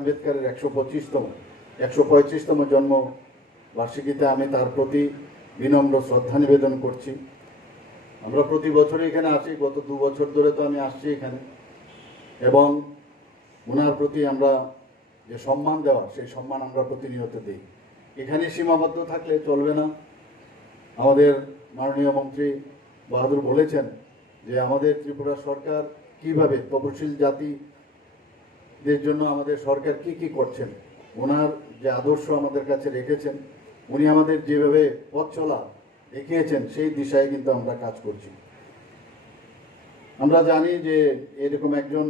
আম্বেদকরের একশো পঁচিশতম, একশো পঁয়ত্রিশতম জন্ম বার্ষিকীতে আমি তার প্রতি বিনম্র শ্রদ্ধা নিবেদন করছি। আমরা প্রতি বছরই এখানে আসি, গত দু বছর ধরে তো আমি আসছি এখানে। এবং ওনার প্রতি আমরা যে সম্মান দেওয়া, সেই সম্মান আমরা প্রতিনিয়ত দিই। এখানে সীমাবদ্ধ থাকলে চলবে না। আমাদের মাননীয় মন্ত্রী বাহাদুর বলেছেন যে আমাদের ত্রিপুরা সরকার কীভাবে তপশিল জাতিদের জন্য আমাদের সরকার কি কি করছেন, ওনার যে আদর্শ আমাদের কাছে রেখেছেন, উনি আমাদের যেভাবে পথ চলা দেখিয়েছেন, সেই দিশায় কিন্তু আমরা কাজ করছি। আমরা জানি যে এরকম একজন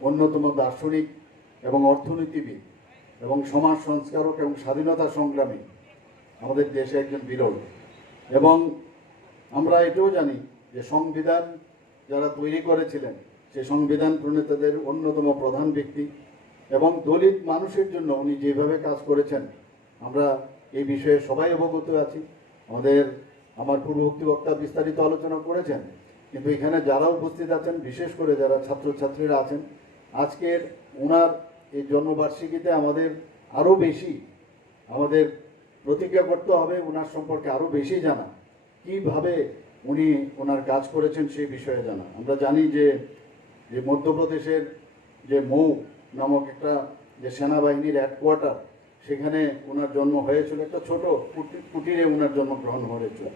অন্যতম দার্শনিক এবং অর্থনীতিবিদ এবং সমাজ সংস্কারক এবং স্বাধীনতা সংগ্রামী, আমাদের দেশে একজন বিরল। এবং আমরা এটাও জানি যে সংবিধান যারা তৈরি করেছিলেন সেই সংবিধান প্রণেতাদের অন্যতম প্রধান ব্যক্তি এবং দলিত মানুষের জন্য উনি যেভাবে কাজ করেছেন, আমরা এই বিষয়ে সবাই অবগত আছি। আমাদের, আমার পূর্ববর্তী বক্তা বিস্তারিত আলোচনা করেছেন, কিন্তু এখানে যারা উপস্থিত আছেন, বিশেষ করে যারা ছাত্রছাত্রীরা আছেন, আজকের ওনার এই জন্মবার্ষিকীতে আমাদের আরও বেশি, আমাদের প্রতিজ্ঞা করতে হবে ওনার সম্পর্কে আরও বেশি জানা। কীভাবে উনি ওনার কাজ করেছেন সেই বিষয়ে জানা। আমরা জানি যে যে মধ্যপ্রদেশের যে মৌ নামক একটা যে সেনাবাহিনীর হেডকোয়ার্টার সেখানে ওনার জন্ম হয়েছিল, একটা ছোট কুটি- কুটিরে ওনার জন্মগ্রহণ হয়েছিল।